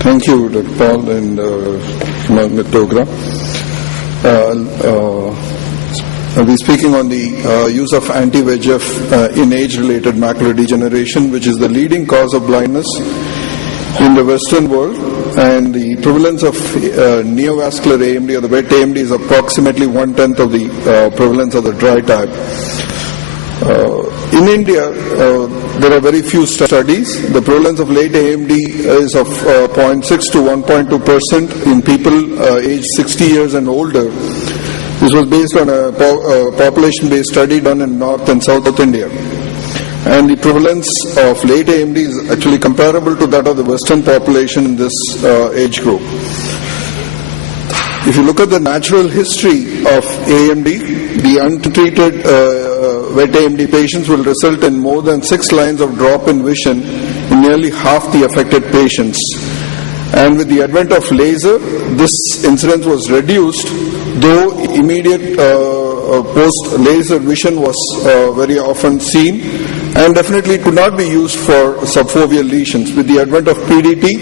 Thank you, Dr. Paul and Ms. Dogra. I'll be speaking on the use of anti-VEGF in age-related macular degeneration, which is the leading cause of blindness in the Western world, and the prevalence of neovascular AMD or the wet AMD is approximately 1/10 of the prevalence of the dry type. In India, there are very few studies. The prevalence of late AMD is of 0.6 to 1.2% in people aged 60 years and older. This was based on a population-based study done in North and South India. And the prevalence of late AMD is actually comparable to that of the Western population in this age group. If you look at the natural history of AMD, the untreated wet AMD patients will result in more than 6 lines of drop in vision in nearly half the affected patients. And with the advent of laser, this incidence was reduced, though immediate post-laser vision was very often seen, and definitely could not be used for subfoveal lesions. With the advent of PDT,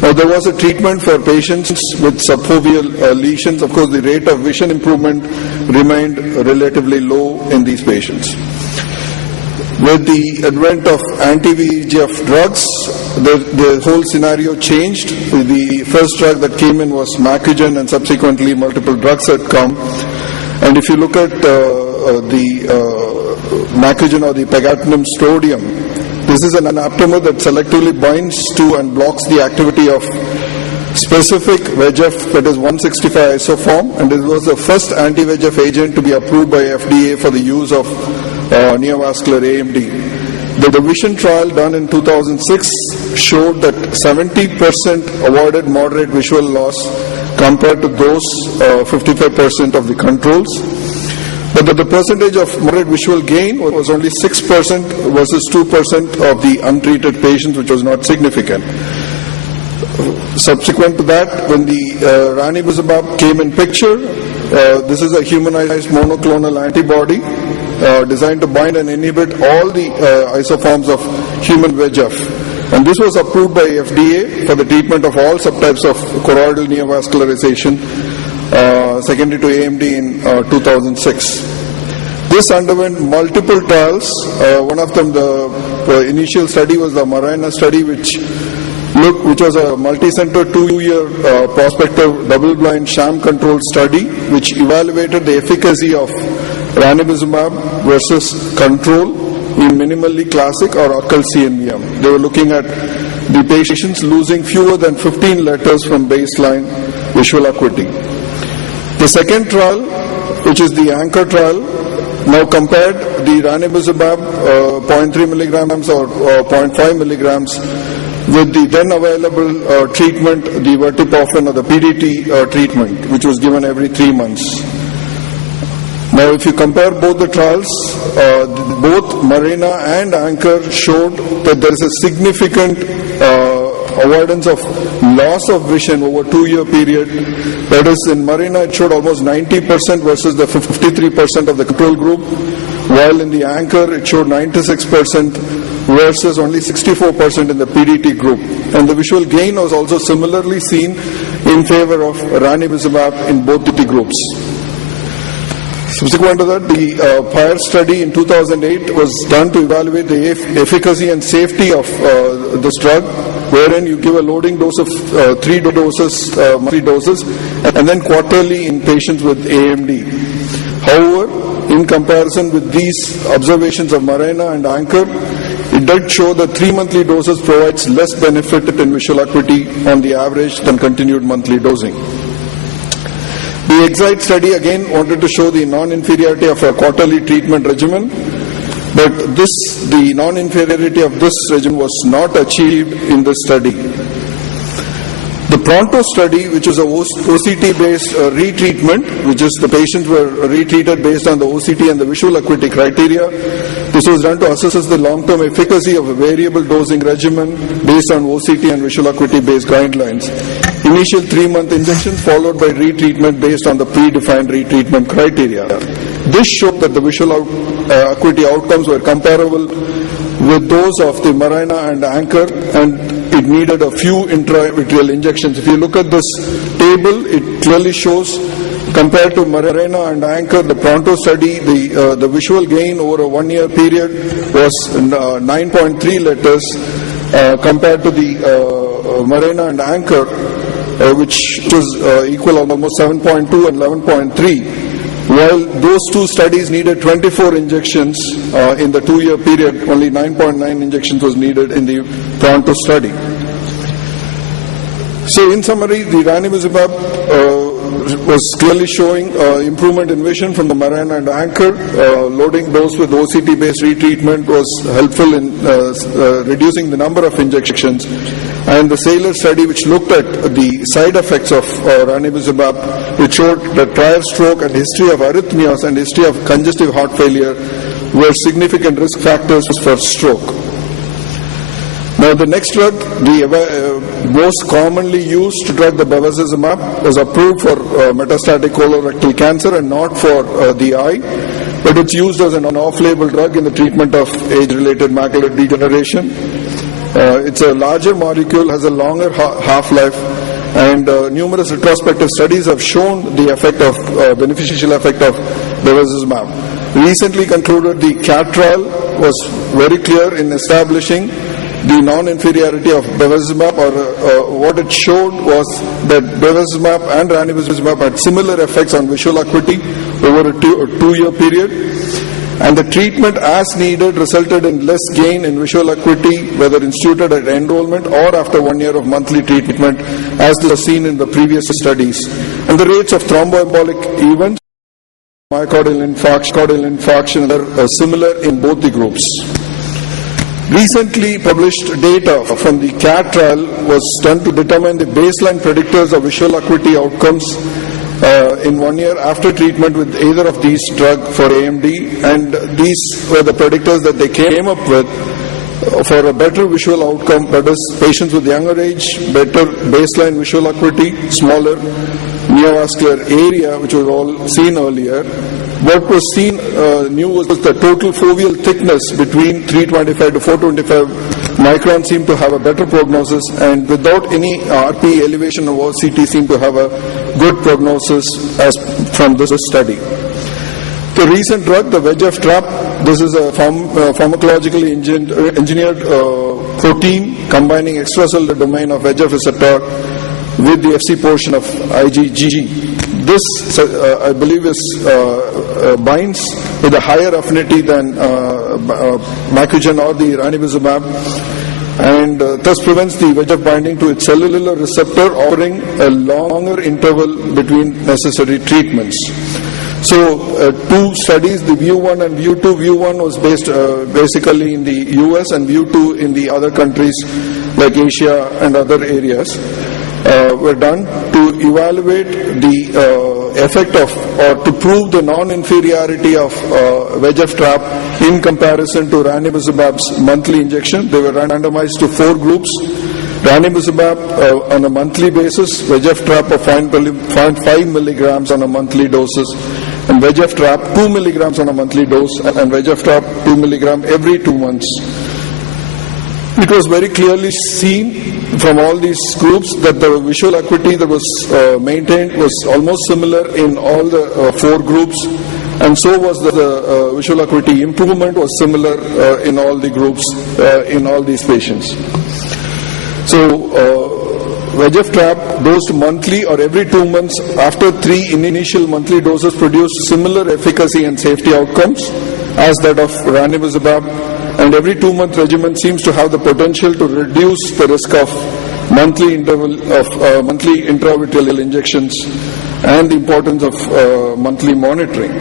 there was a treatment for patients with subfoveal lesions. Of course, the rate of vision improvement remained relatively low in these patients. With the advent of anti-VEGF drugs, the whole scenario changed. The first drug that came in was Macugen, and subsequently multiple drugs had come. And if you look at the Macugen or the pegatinib sodium, this is an aptamer that selectively binds to and blocks the activity of specific VEGF, that is 165 isoform, and it was the first anti-VEGF agent to be approved by FDA for the use of neovascular AMD. The VISION trial done in 2006 showed that 70% avoided moderate visual loss compared to those 55% of the controls. But the percentage of moderate visual gain was only 6% versus 2% of the untreated patients, which was not significant. Subsequent to that, when the ranibizumab came in picture, this is a humanized monoclonal antibody designed to bind and inhibit all the isoforms of human VEGF. And this was approved by FDA for the treatment of all subtypes of choroidal neovascularization, secondary to AMD in 2006. This underwent multiple trials. One of them, the initial study, was the Marina study, which was a multi-center 2-year prospective double-blind sham-controlled study, which evaluated the efficacy of ranibizumab versus control in minimally classic or occult CNVM. They were looking at the patients losing fewer than 15 letters from baseline visual acuity. The second trial, which is the ANCHOR trial, now compared the ranibizumab 0.3 milligrams or 0.5 milligrams with the then available treatment, the verteporfin or the PDT treatment, which was given every 3 months. Now, if you compare both the trials, both Marina and ANCHOR showed that there is a significant avoidance of loss of vision over 2-year period. That is, in Marina it showed almost 90% versus the 53% of the control group, while in the ANCHOR it showed 96% versus only 64% in the PDT group. And the visual gain was also similarly seen in favor of ranibizumab in both the groups. Subsequent to that, the PIRE study in 2008 was done to evaluate the efficacy and safety of this drug, wherein you give a loading dose of 3 doses, monthly doses, and then quarterly in patients with AMD. However, in comparison with these observations of Marina and ANCHOR, it did show that 3 monthly doses provides less benefit in visual acuity on the average than continued monthly dosing. The EXCITE study again wanted to show the non-inferiority of a quarterly treatment regimen, but the non-inferiority of this regimen was not achieved in this study. The PRONTO study, which is a OCT-based retreatment, which is the patients were retreated based on the OCT and the visual acuity criteria. This was done to assess the long-term efficacy of a variable dosing regimen based on OCT and visual acuity-based guidelines. Initial 3-month injections followed by retreatment based on the predefined retreatment criteria. This showed that the visual acuity outcomes were comparable with those of the Marina and ANCHOR, and it needed a few intravitreal injections. If you look at this table, it clearly shows, compared to Marina and Anchor, the Pronto study, the visual gain over a 1 year period was 9.3 letters, compared to the Marina and Anchor, which was equal of almost 7.2 and 11.3. While those two studies needed 24 injections in the 2 year period, only 9.9 injections was needed in the Pronto study. So in summary, the ranibizumab was clearly showing improvement in vision from the Marina and Anchor. Loading dose with OCT-based retreatment was helpful in reducing the number of injections. And the Sailor study, which looked at the side effects of ranibizumab, which showed that prior stroke and history of arrhythmias and history of congestive heart failure were significant risk factors for stroke. Now, the next drug, the most commonly used drug, the bevacizumab, was approved for metastatic colorectal cancer and not for the eye, but it's used as an off-label drug in the treatment of age-related macular degeneration. It's a larger molecule, has a longer half-life, and numerous retrospective studies have shown the effect of beneficial effect of bevacizumab. Recently concluded the CAT trial was very clear in establishing the non-inferiority of bevacizumab, or what it showed was that bevacizumab and ranibizumab had similar effects on visual acuity over a 2 year period, and the treatment as needed resulted in less gain in visual acuity, whether instituted at enrollment or after 1 year of monthly treatment, as was seen in the previous studies. And the rates of thromboembolic events, myocardial infarction are similar in both the groups. Recently published data from the CAT trial was done to determine the baseline predictors of visual acuity outcomes in 1 year after treatment with either of these drugs for AMD, and these were the predictors that they came up with for a better visual outcome, that is, patients with younger age, better baseline visual acuity, smaller neovascular area, which was all seen earlier. What was seen new was the total foveal thickness between 325 to 425 microns seemed to have a better prognosis, and without any RP elevation of OCT seemed to have a good prognosis as from this study. The recent drug, the VEGF trap, this is a pharmacologically engineered protein combining extracellular domain of VEGF receptor with the FC portion of IgG. This, I believe, binds with a higher affinity than Macugen or the ranibizumab, and thus prevents the VEGF binding to its cellular receptor, offering a longer interval between necessary treatments. So, two studies, the VIEW-1 and VIEW-2. VIEW-1 was based basically in the US, and VIEW-2 in the other countries like Asia and other areas. Were done to evaluate the effect of, or to prove the non-inferiority of VEGF trap in comparison to ranibizumab's monthly injection. They were randomized to 4 groups. Ranibizumab on a monthly basis, VEGF trap of 0.5 milligrams on a monthly doses, and VEGF trap 2 milligrams on a monthly dose, and VEGF trap 2 milligram every 2 months. It was very clearly seen from all these groups that the visual acuity that was maintained was almost similar in all the 4 groups, and so was the visual acuity improvement was similar in all the groups in all these patients. So VEGF trap dosed monthly or every 2 months after 3 initial monthly doses produced similar efficacy and safety outcomes as that of ranibizumab, and every 2-month regimen seems to have the potential to reduce the risk of monthly intravitreal injections and the importance of monthly monitoring.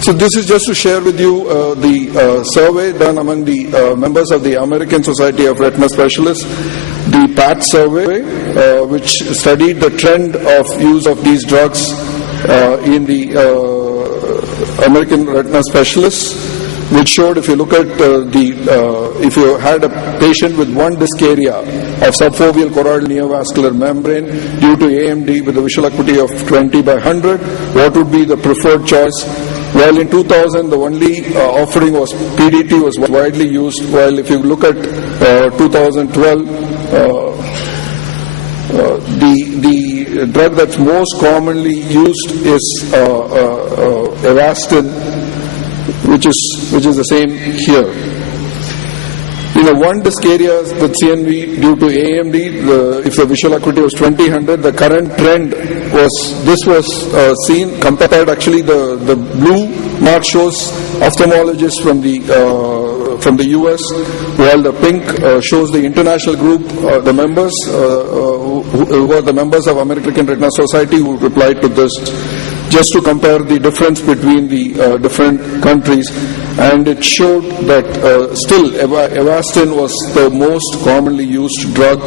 So this is just to share with you the survey done among the members of the American Society of Retina Specialists, the PAT survey, which studied the trend of use of these drugs in the American Retina Specialists, which showed, if you look at if you had a patient with one disc area of subfoveal choroidal neovascular membrane due to AMD with a visual acuity of 20 by 100, what would be the preferred choice? Well, in 2000, the only offering was PDT was widely used, while if you look at 2012, the drug that's most commonly used is Avastin, which is the same here. One disk area with CNV due to AMD, if the visual acuity was 20/100, the current trend was seen compared. Actually, the blue mark shows ophthalmologists from the US, while the pink shows the international group, the members who were the members of American Retina Society who replied to this, just to compare the difference between the different countries. And it showed that still Avastin was the most commonly used drug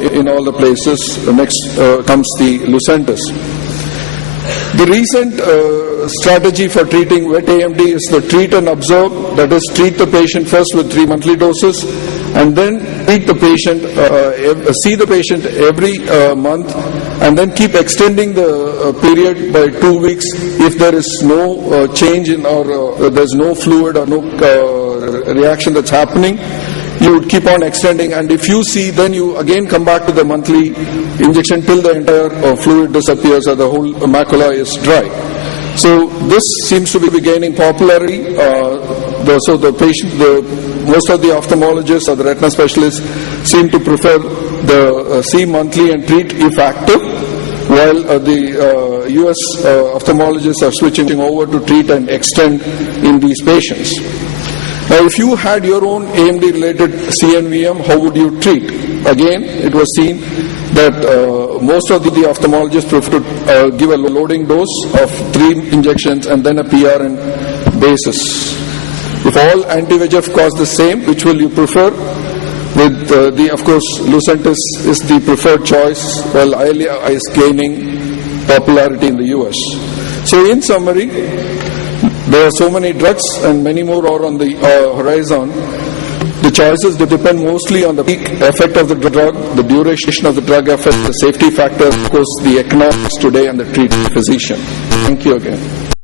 in all the places. Next comes the Lucentis. The recent strategy for treating wet AMD is the treat and observe, that is, treat the patient first with 3 monthly doses and then treat the patient, see the patient every month, and then keep extending the period by 2 weeks if there is no change in or there's no fluid or no reaction that's happening. You would keep on extending, and if you see, then you again come back to the monthly injection till the entire fluid disappears or the whole macula is dry. So this seems to be gaining popularity. So the patient, most of the ophthalmologists or the retina specialists seem to prefer the see monthly and treat if active, while the US ophthalmologists are switching over to treat and extend in these patients. Now, if you had your own AMD-related CNVM, how would you treat? Again, it was seen that most of the ophthalmologists prefer to give a loading dose of 3 injections and then a PRN basis. If all anti-VEGF cost the same, which will you prefer? With of course, Lucentis is the preferred choice, while Eylea is gaining popularity in the US. So, in summary, there are so many drugs and many more are on the horizon. The choices depend mostly on the peak effect of the drug, the duration of the drug effect, the safety factors, of course, the economics today, and the treating physician. Thank you again.